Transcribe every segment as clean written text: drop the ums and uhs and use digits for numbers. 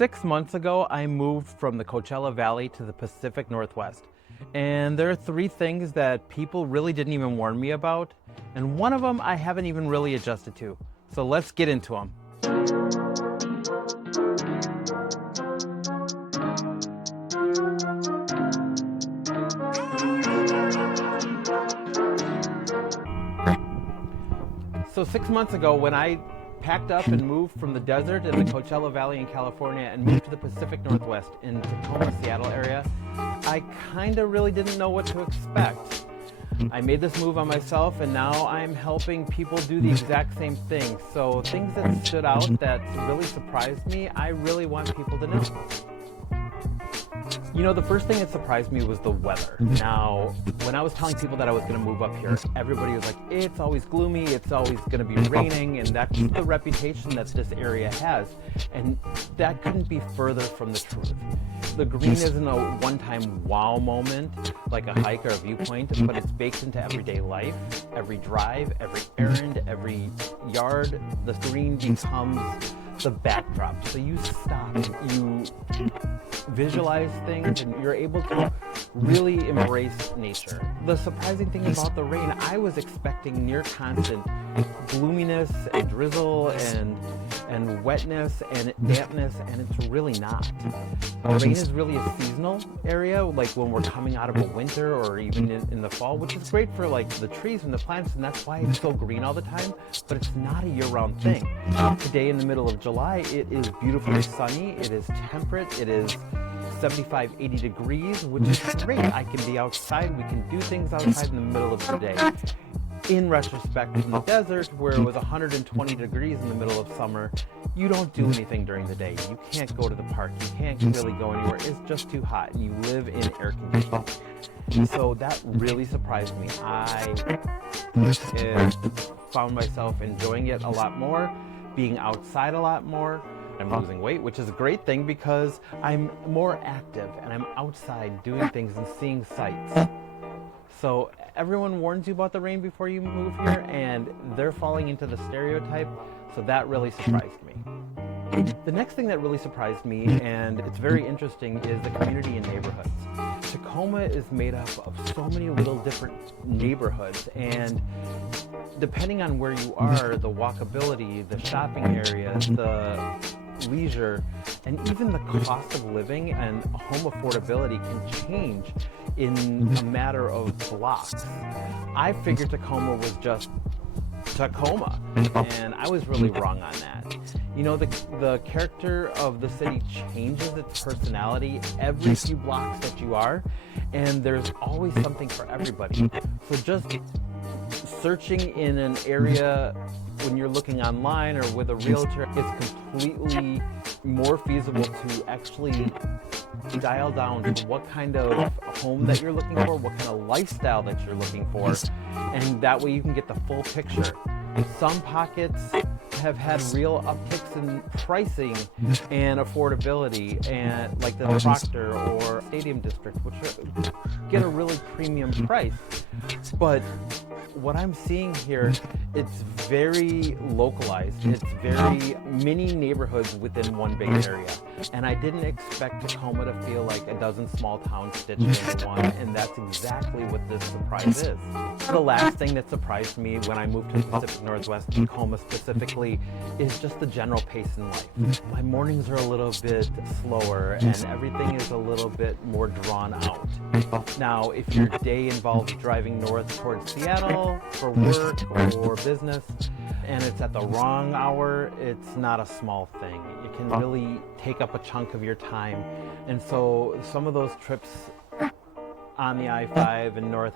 6 months ago, I moved from the Coachella Valley to the Pacific Northwest. And there are three things that people really didn't even warn me about. And one of them I haven't even really adjusted to. So let's get into them. So 6 months ago, when I packed up and moved from the desert in the Coachella Valley in California and moved to the Pacific Northwest in Tacoma, Seattle area, I kind of really didn't know what to expect. I made this move on myself, and now I'm helping people do the exact same thing. So things that stood out that really surprised me, I really want people to know. You know, the first thing that surprised me was the weather. Now, when I was telling people that I was going to move up here, everybody was like, it's always gloomy, it's always going to be raining, and that's the reputation that this area has. And that couldn't be further from the truth. The green isn't a one-time wow moment, like a hike or a viewpoint, but it's baked into everyday life, every drive, every errand, every yard. The green becomes the backdrop. So you stop, you visualize things, and you're able to really embrace nature. The surprising thing about the rain, I was expecting near constant gloominess and drizzle and wetness and dampness, and it's really not. Rain is really a seasonal area, like when we're coming out of a winter or even in the fall, which is great for like the trees and the plants, and that's why it's so green all the time, but it's not a year-round thing. Today in the middle of July, it is beautifully sunny, it is temperate, it is 75, 80 degrees, which is great. I can be outside, we can do things outside in the middle of the day. In retrospect, in the desert, where it was 120 degrees in the middle of summer, you don't do anything during the day. You can't go to the park, you can't really go anywhere. It's just too hot, and you live in air conditioning. So that really surprised me. I found myself enjoying it a lot more, being outside a lot more. I'm losing weight, which is a great thing because I'm more active and I'm outside doing things and seeing sights. So everyone warns you about the rain before you move here, and they're falling into the stereotype, so that really surprised me. The next thing that really surprised me, and it's very interesting, is the community and neighborhoods. Tacoma is made up of so many little different neighborhoods, and depending on where you are, the walkability, the shopping areas, the leisure, and even the cost of living and home affordability can change in a matter of blocks. I figured Tacoma was just Tacoma, and I was really wrong on that. You know, the character of the city changes its personality every few blocks that you are, and there's always something for everybody. So just searching in an area when you're looking online or with a realtor, it's completely more feasible to actually dial down to what kind of home that you're looking for, what kind of lifestyle that you're looking for, and that way you can get the full picture. Some pockets have had real upticks in pricing and affordability, and like the Proctor or Stadium District, which get a really premium price. But what I'm seeing here, it's very localized. It's very mini neighborhoods within one big area. And I didn't expect Tacoma to feel like a dozen small towns stitched into one, and that's exactly what this surprise is. The last thing that surprised me when I moved to the Pacific Northwest, Tacoma specifically, is just the general pace in life. My mornings are a little bit slower, and everything is a little bit more drawn out. Now, if your day involves driving north towards Seattle for work or business, and it's at the wrong hour, it's not a small thing. It can really take up a chunk of your time. And so some of those trips on the I-5 and north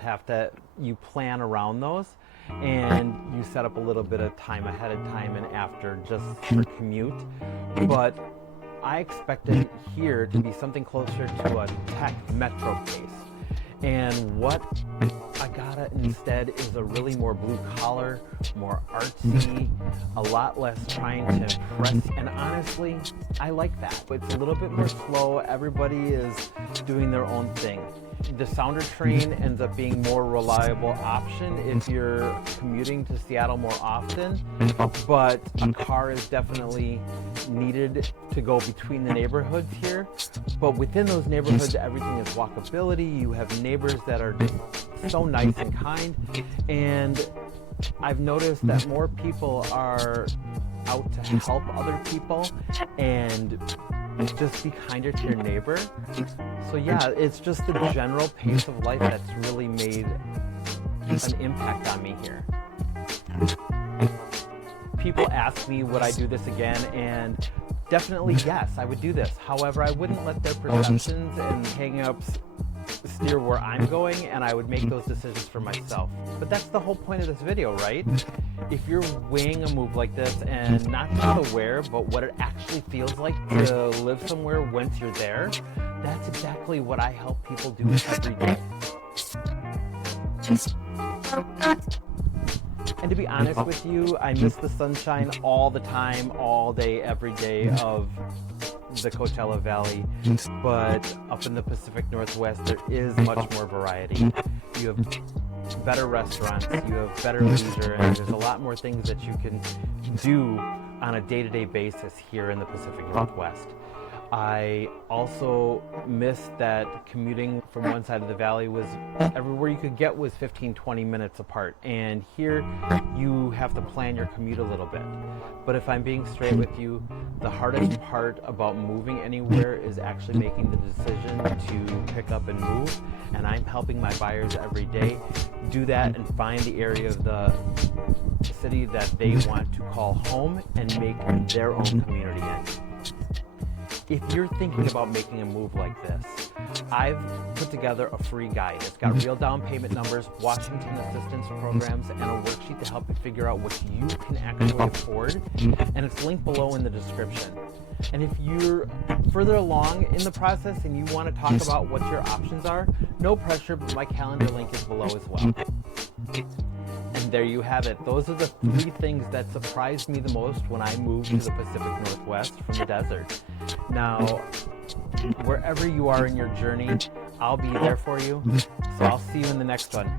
you plan around those, and you set up a little bit of time ahead of time and after just for commute. But I expected here to be something closer to a tech metro pace. And what I got instead is a really more blue collar, more artsy, a lot less trying to impress. And honestly, I like that. It's a little bit more slow. Everybody is doing their own thing. The Sounder train ends up being a more reliable option if you're commuting to Seattle more often, but a car is definitely needed to go between the neighborhoods here. But within those neighborhoods, everything is walkability. You have neighbors that are just so nice and kind, and I've noticed that more people are out to help other people and just be kinder to your neighbor. So yeah, it's just the general pace of life that's really made an impact on me here. People ask me would I do this again, and definitely yes, I would do this. However, I wouldn't let their perceptions and hang-ups steer where I'm going, and I would make those decisions for myself. But that's the whole point of this video, right? If you're weighing a move like this and not just aware, but what it actually feels like to live somewhere once you're there, that's exactly what I help people do every day. And to be honest with you, I miss the sunshine all the time, all day, every day of the Coachella Valley, but up in the Pacific Northwest, there is much more variety. You have better restaurants, you have better leisure, and there's a lot more things that you can do on a day-to-day basis here in the Pacific Northwest. I also miss that commuting from one side of the valley was everywhere you could get was 15-20 minutes apart, and here you have to plan your commute a little bit. But if I'm being straight with you, the hardest part about moving anywhere is actually making the decision to pick up and move, and I'm helping my buyers every day do that and find the area of the city that they want to call home and make their own community in. If you're thinking about making a move like this, I've put together a free guide. It's got real down payment numbers, Washington assistance programs, and a worksheet to help you figure out what you can actually afford, and it's linked below in the description. And if you're further along in the process and you want to talk about what your options are, no pressure, but my calendar link is below as well. And there you have it. Those are the 3 things that surprised me the most when I moved to the Pacific Northwest from the desert. Now, wherever you are in your journey, I'll be there for you. So I'll see you in the next one.